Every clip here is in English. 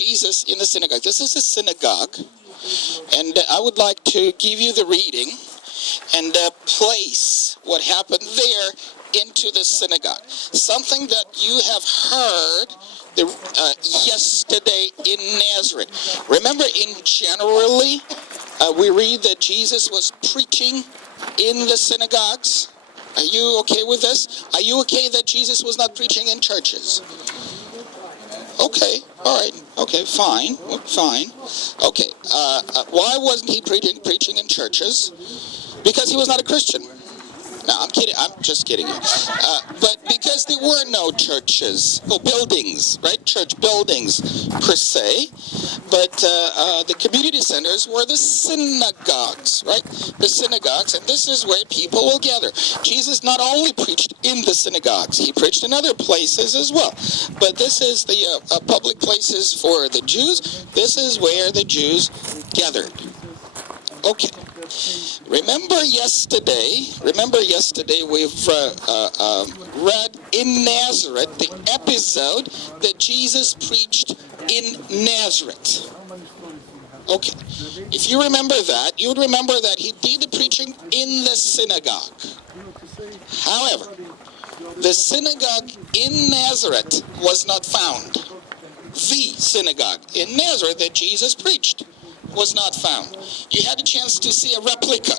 Jesus in the synagogue. This is a synagogue, and I would like to give you the reading and place what happened there into the synagogue. Something that you have heard yesterday in Nazareth. Remember, generally, we read that Jesus was preaching in the synagogues. Are you okay with this? Are you okay that Jesus was not preaching in churches? Okay, all right, okay, fine. Okay, why wasn't he preaching in churches? Because he was not a Christian. No, I'm kidding. I'm just kidding you. But because there were no churches or buildings, right? Church buildings per se. But the community centers were the synagogues, right? The synagogues, and this is where people will gather. Jesus not only preached in the synagogues, he preached in other places as well. But this is the public places for the Jews. This is where the Jews gathered. Okay. Remember yesterday we've read in Nazareth the episode that Jesus preached in Nazareth. Okay. If you remember that, you would remember that he did the preaching in the synagogue. However, the synagogue in Nazareth was not found. The synagogue in Nazareth that Jesus preached was not found. You had a chance to see a replica,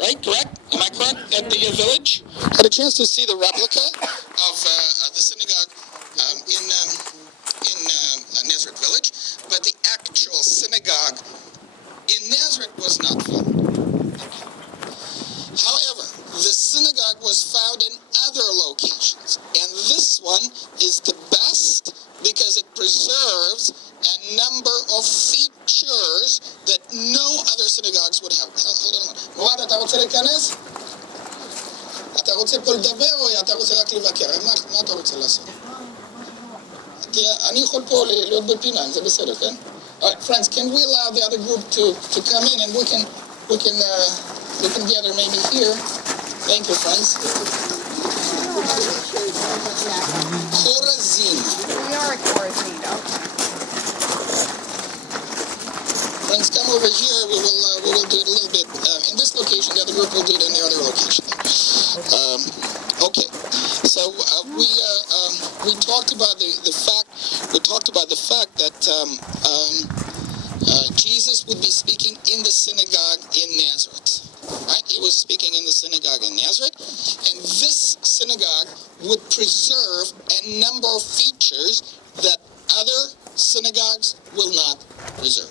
right? Correct? Am I correct? At the village? Had a chance to see the replica of the synagogue in Nazareth village, but the actual synagogue in Nazareth was not found. However, the synagogue was found in other locations, and this one is the best because it preserves a number of features that no other synagogues would have. Hold on a moment. מועד, אתה רוצה להיכנס? אתה רוצה פה לדבר או אתה רוצה רק לבקר? מה אתה רוצה לעשות? אני יכול פה להיות בפינה, זה בסדר, כן? Alright, friends, can we allow the other group to come in and we can gather maybe here? Thank you, friends. Korazim. We are at Korasin, okay. Friends, come over here. We will do it a little bit in this location. The other group will do it in the other location. Okay. So we talked about the fact that Jesus would be speaking in the synagogue in Nazareth. Right? He was speaking in the synagogue in Nazareth, and this synagogue would preserve a number of features that other synagogues will not preserve,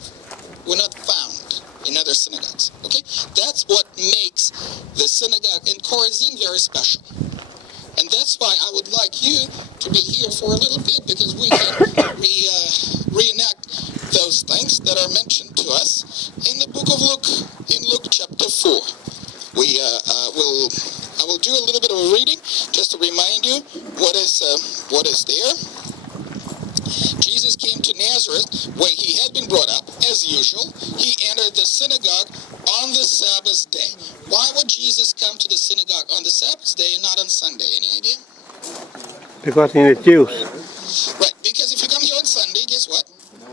were not found in other synagogues. Okay? That's what makes the synagogue in Korazim very special. And that's why I would like you to be here for a little bit, because we can reenact those things that are mentioned to us in the book of Luke, in Luke chapter 4. I will do a little bit of a reading just to remind you what is there. Jesus came to Nazareth, where he had been brought up, as usual. He entered the synagogue on the Sabbath day. Why would Jesus come to the synagogue on the Sabbath day and not on Sunday? Any idea? Because he is Jews. Right, because if you come here on Sunday, guess what?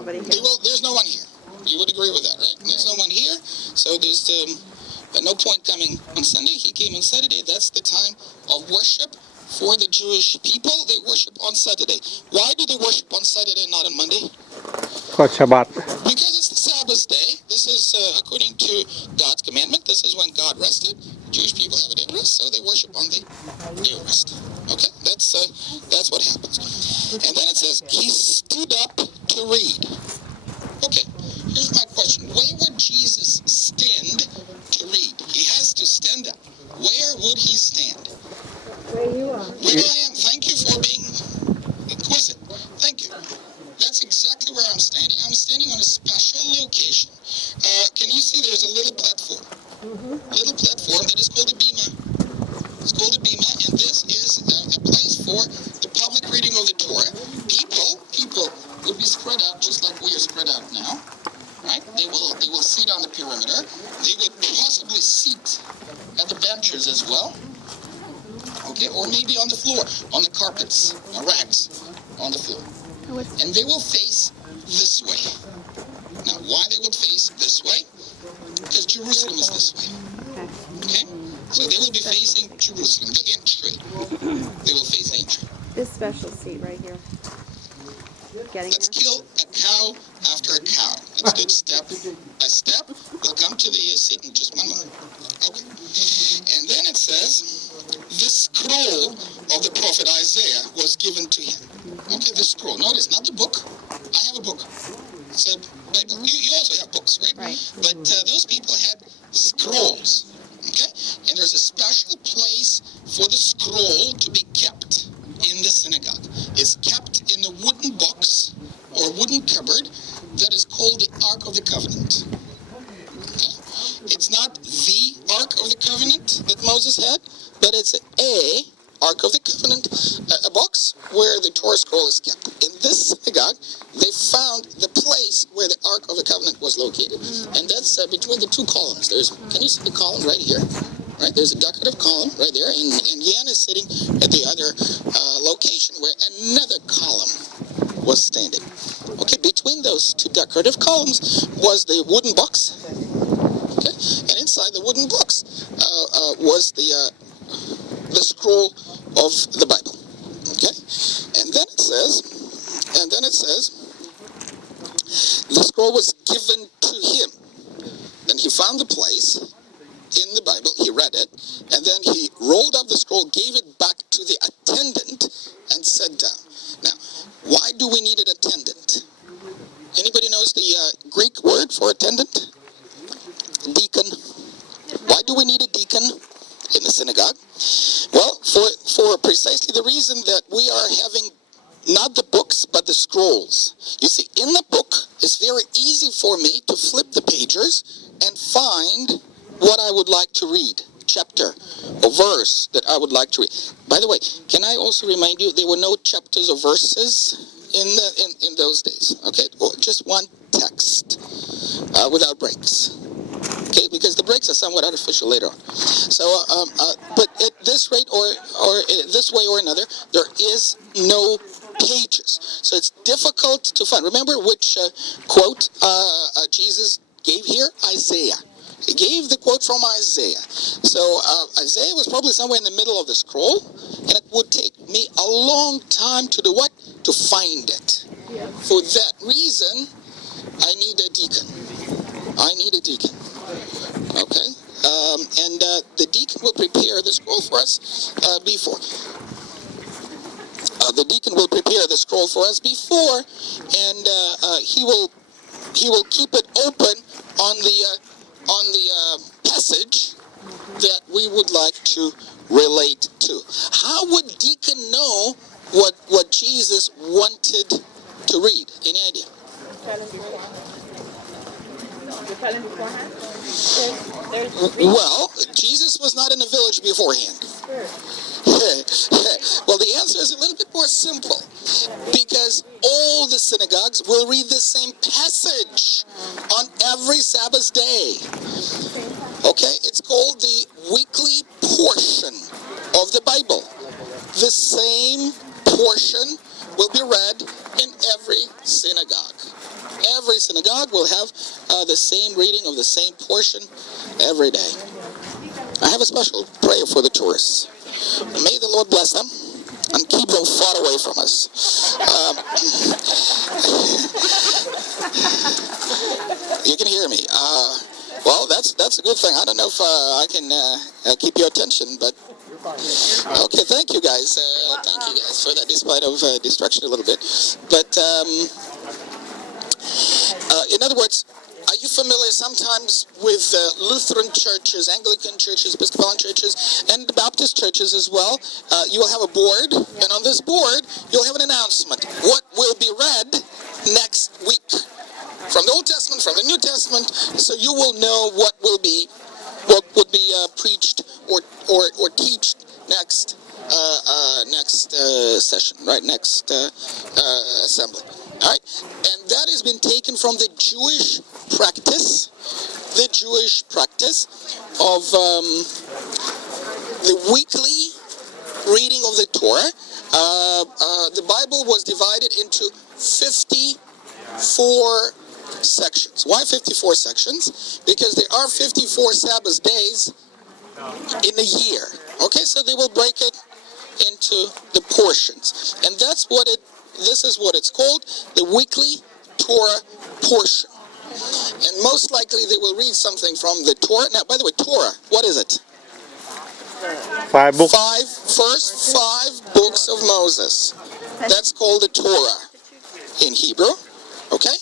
There's no one here. You would agree with that, right? There's no one here, so there's no point coming on Sunday. He came on Saturday. That's the time of worship for the Jewish people. They worship on Saturday. Why do they worship on Saturday and not on Monday? Shabbat. Because it's the Sabbath day. This is according to God's commandment. This is when God rested. Jewish people have a day of rest, so they worship on the day of rest. Okay, that's what happens. And then it says he stood up to read. Okay, here's my question: where would Jesus stand to read? He has to stand up. Where would he stand? Where you are. Where I am. Thank you for being inquisitive. Thank you. That's exactly where I'm standing. I'm standing on a special location. Can you see there's a little platform? Little platform that is called a bima. It's called a bima, and this is a place for the public reading of the Torah. People would be spread out just like we are spread out now. Right? They will sit on the perimeter. They would possibly sit at the benches as well. Okay, or maybe on the floor, on the carpets, racks on the floor. And they will face this So they will be facing Jerusalem, the entry. They will face the entry. This special seat right here. Getting Let's there. kill a cow after a cow. Let's do it step by step. We'll come to the seat in just one moment. Okay. And then it says, the scroll of the prophet Isaiah was given to him. Okay, the scroll. Notice, not the book. I have a book. It's a Bible. You also have books, right? Right. But those people had scrolls. Okay? And there's a special place for the scroll to be kept in the synagogue. It's kept in a wooden box or wooden cupboard that is called the Ark of the Covenant. Okay? It's not the Ark of the Covenant that Moses had, but it's a Ark of the Covenant, a box where the Torah scroll is kept. In this synagogue, they found the place where the Ark of the Covenant was located, and that's between the two columns. Can you see the column right here? Right, there's a decorative column right there, and Yan is sitting at the other location where another column was standing. Okay, between those two decorative columns was the wooden box. Okay, and inside the wooden box was the scroll of the Bible. Okay, and then it says, the scroll was given to him. Then he found the place in the Bible, he read it, and then he rolled up the scroll, gave it back to the attendant, and sat down. Now, why do we need an attendant? Anybody knows the Greek word for attendant? Deacon. Why do we need a deacon in the synagogue? Well, for precisely the reason that we are having not the books, but the scrolls. You see, in the book, it's very easy for me to flip the pages and find what I would like to read, chapter or verse that I would like to read. By the way, can I also remind you, there were no chapters or verses in those days. Okay, well, just one text without breaks. Okay, because the breaks are somewhat artificial later on. So, but at this rate or this way or another, there is no pages. So it's difficult to find. Remember which quote Jesus gave here? Isaiah. He gave the quote from Isaiah. So Isaiah was probably somewhere in the middle of the scroll, and it would take me a long time to do what? To find it. Yeah. For that reason, I need a deacon. Okay? And the deacon will prepare the scroll for us before. The deacon will prepare the scroll for us before, and he will keep it open on the passage that we would like to relate to. How would deacon know what Jesus wanted to read? Any idea? Well, Jesus was not in a village beforehand. Well, the answer is a little bit more simple, because all the synagogues will read the same passage on every Sabbath day. Okay, it's called the weekly portion of the Bible. The same portion will be read in every synagogue. Every synagogue will have the same reading of the same portion every day. I have a special prayer for the tourists. May the Lord bless them and keep them far away from us. You can hear me. Well, that's a good thing. I don't know if I can keep your attention, but okay. Thank you guys. Thank you guys for that, despite of distraction a little bit. But in other words, are you familiar sometimes with Lutheran churches, Anglican churches, Episcopalian churches, and Baptist churches as well? You will have a board, and on this board, you'll have an announcement. What will be read next week? From the Old Testament, from the New Testament, so you will know what would be preached or teached next session, right? Next assembly. All right, and that has been taken from the Jewish practice of the weekly reading of the Torah. The Bible was divided into 54 sections. Why 54 sections? Because there are 54 Sabbath days in a year. Okay, so they will break it into the portions. And this is what it's called, the weekly Torah portion. And most likely they will read something from the Torah. Now, by the way, Torah, what is it? 5 books. First five books of Moses. That's called the Torah in Hebrew. Okay?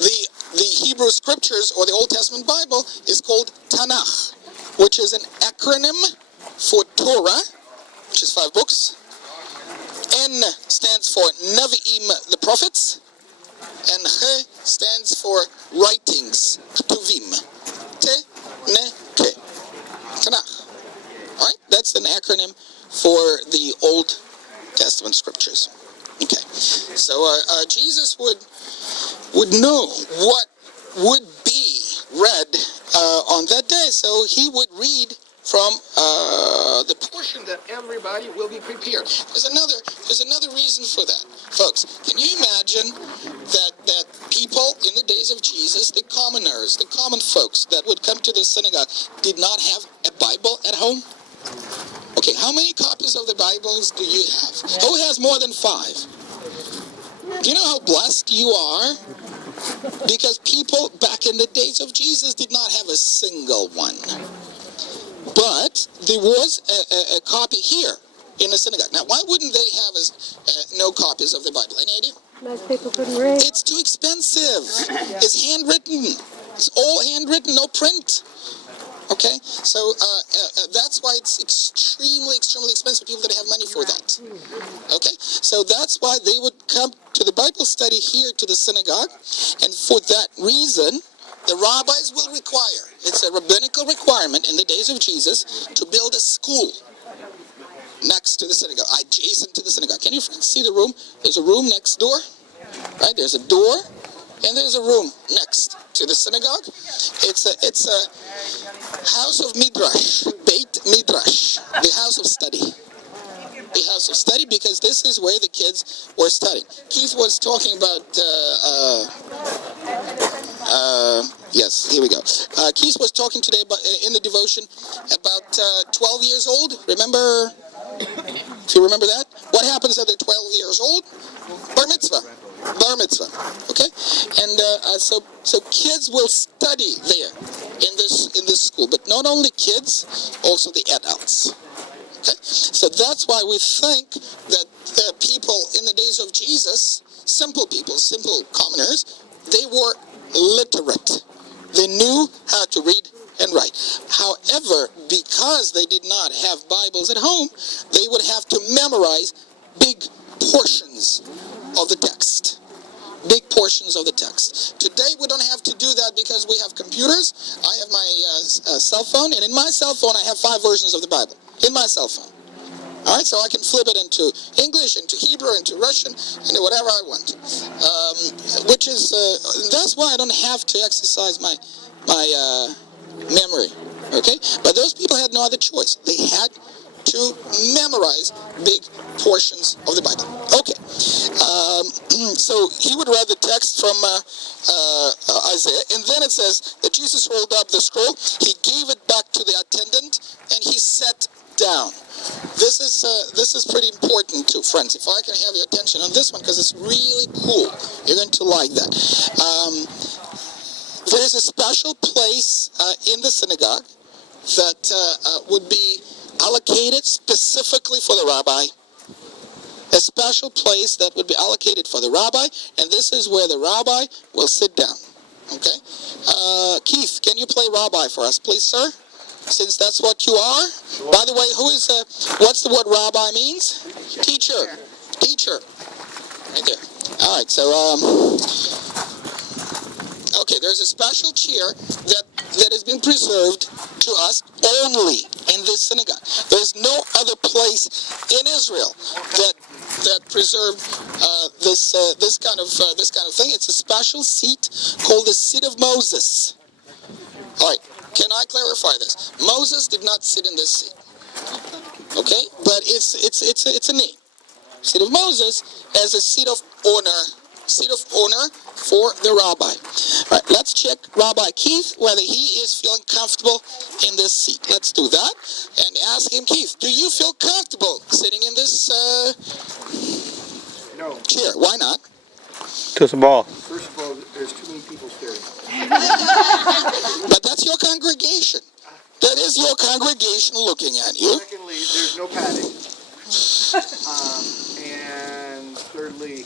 The Hebrew scriptures or the Old Testament Bible is called Tanakh, which is an acronym for Torah, which is 5 books. N stands for Nevi'im, the prophets, and He stands for writings, Ketuvim. Te, ne, ke. Tanakh. All right? That's an acronym for the Old Testament scriptures. Okay. So Jesus would know what would be read on that day. So he would read from the portion that everybody will be prepared. There's another reason for that, folks. Can you imagine that people in the days of Jesus, the commoners, the common folks that would come to the synagogue, did not have a Bible at home? Okay, how many copies of the Bibles do you have? Who has more than 5? Do you know how blessed you are? Because people back in the days of Jesus did not have a single one. But there was a copy here in the synagogue. Now, why wouldn't they have no copies of the Bible? Any idea? Most people couldn't read. It's too expensive. It's handwritten. It's all handwritten, no print. Okay? So that's why it's extremely expensive. People that have money for that. Okay? So that's why they would come to the Bible study here to the synagogue. And for that reason, the rabbis will require, it's a rabbinical requirement in the days of Jesus, to build a school next to the synagogue, adjacent to the synagogue. Can you see the room? There's a room next door, right? There's a door, and there's a room next to the synagogue. It's a house of midrash, Beit Midrash, the house of study. The house of study, because this is where the kids were studying. Keith was talking about, yes, here we go. Keith was talking today about, in the devotion about 12 years old. Remember? Do you remember that? What happens at they're 12 years old? Bar mitzvah. Bar mitzvah. Okay? And so kids will study there in this school. But not only kids, also the adults. Okay? So that's why we think that the people in the days of Jesus, simple people, simple commoners, they were literate. They knew how to read and write. However, because they did not have Bibles at home, they would have to memorize big portions of the text. Big portions of the text. Today we don't have to do that because we have computers. I have my cell phone, and in my cell phone I have 5 versions of the Bible. In my cell phone. All right, so I can flip it into English, into Hebrew, into Russian, into whatever I want. Which is, that's why I don't have to exercise my memory. Okay? But those people had no other choice. They had to memorize big portions of the Bible. Okay. So he would read the text from Isaiah, and then it says that Jesus rolled up the scroll, he gave it back to the attendant, and he sat down. This is pretty important too, friends. If I can have your attention on this one, because it's really cool. You're going to like that. There's a special place in the synagogue that would be allocated specifically for the rabbi. A special place that would be allocated for the rabbi, and this is where the rabbi will sit down. Okay? Keith, can you play rabbi for us, please, sir? Since that's what you are. Sure. By the way, what's the word rabbi means? Teacher. Teacher. Right there. All right, so, okay, there's a special chair that has been preserved to us only in this synagogue. There's no other place in Israel that preserved this kind of thing. It's a special seat called the seat of Moses. All right, can I clarify this? Moses did not sit in this seat. Okay, but it's a name. Seat of Moses as a seat of honor seat of honor for the rabbi. All right, let's check Rabbi Keith whether he is feeling comfortable in this seat. Let's do that and ask him, Keith, do you feel comfortable sitting in this chair? Why not? Too small. First of all, there's too many people staring. But that's your congregation. That is your congregation looking at you. Secondly, there's no padding. And thirdly,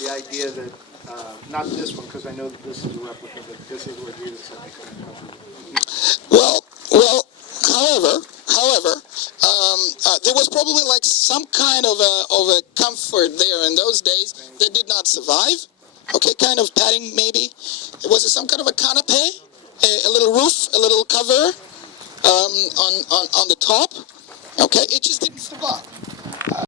the idea that, not this one, because I know that this is a replica, but this is where Jesus said they couldn't come. Well, however, there was probably like some kind of a comfort there in those days that did not survive. Okay, kind of padding maybe. Was it some kind of a canopy, a little roof, a little cover on the top? Okay, it just didn't survive.